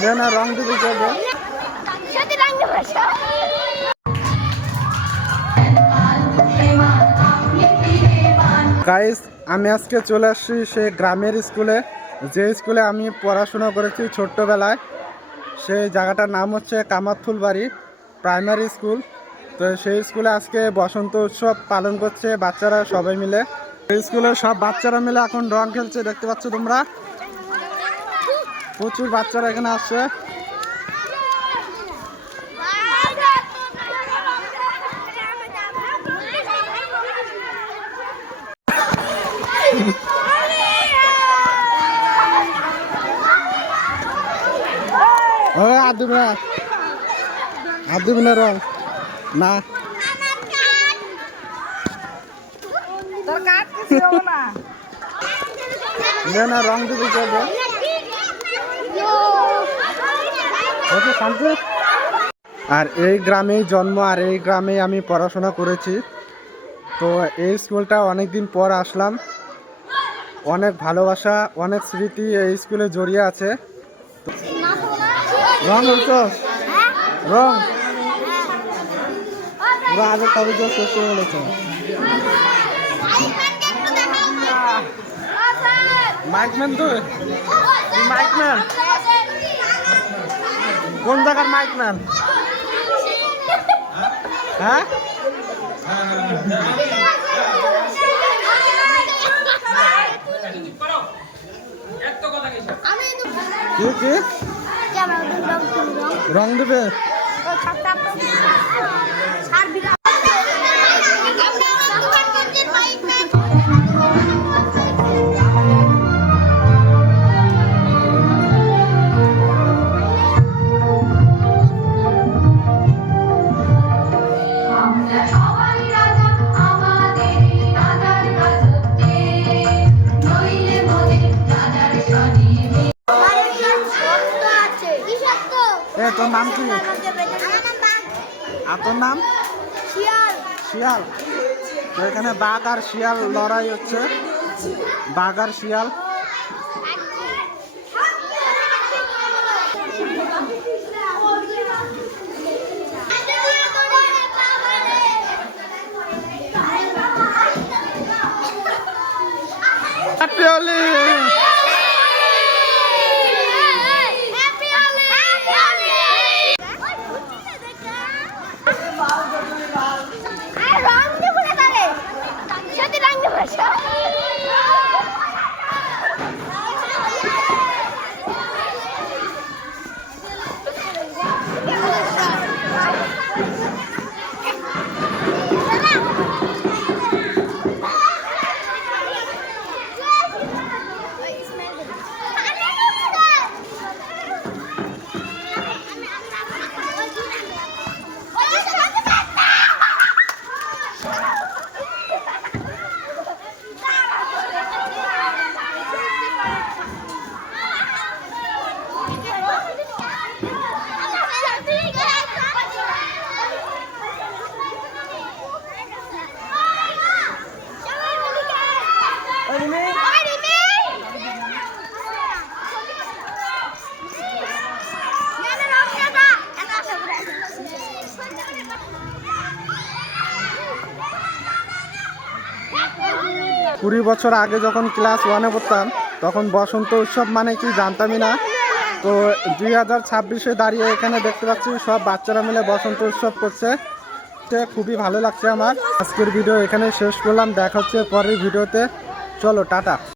না রং দিবি যাবে গাইস, আমি আজকে চলে আসছি সে গ্রামের স্কুলে, যে স্কুলে আমি পড়াশোনা করেছি ছোট্টবেলায়। সেই জায়গাটার নাম হচ্ছে কামারথুলবাড়ি প্রাইমারি স্কুল। তো সেই স্কুলে আজকে বসন্ত উৎসব পালন করছে বাচ্চারা সবাই মিলে। এই স্কুলের সব বাচ্চারা মিলে এখন রং খেলছে, দেখতে পাচ্ছ তোমরা। প্রচুর বাচ্চারা এখানে আসছে। আদিবিনা রং না না রং দিবি যাবে আর এই গ্রামেই জন্ম, আর এই গ্রামেই আমি পড়াশোনা করেছি। তো এই স্কুলটা অনেক দিন পর আসলাম। অনেক ভালোবাসা, অনেক স্মৃতি এই স্কুলে জড়িয়ে আছে। রং হইতো রং আগে কবে শেষ হয়ে গেছে। মাইকম্যান তুই মাইকম্যান কোন জায়গার মাইকম্যান? হ্যাঁ কি রং দেবে? তোর নাম কি? আর তোর নাম? শিয়াল। তো এখানে বাঘ আর শিয়াল লড়াই হচ্ছে, বাঘ আর শিয়াল। কুড়ি বছর আগে যখন ক্লাস 1-এ পড়তাম তখন বসন্ত উৎসব মানে কি জানতামই না। তো 2026-এ দাঁড়িয়ে এখানে দেখতে পাচ্ছি সব বাচ্চারা মিলে বসন্ত উৎসব করছে। খুবই ভালো লাগছে আমার। আজকের ভিডিও এখানে শেষ করলাম, দেখা হচ্ছে পরের ভিডিওতে। চলো টাটা।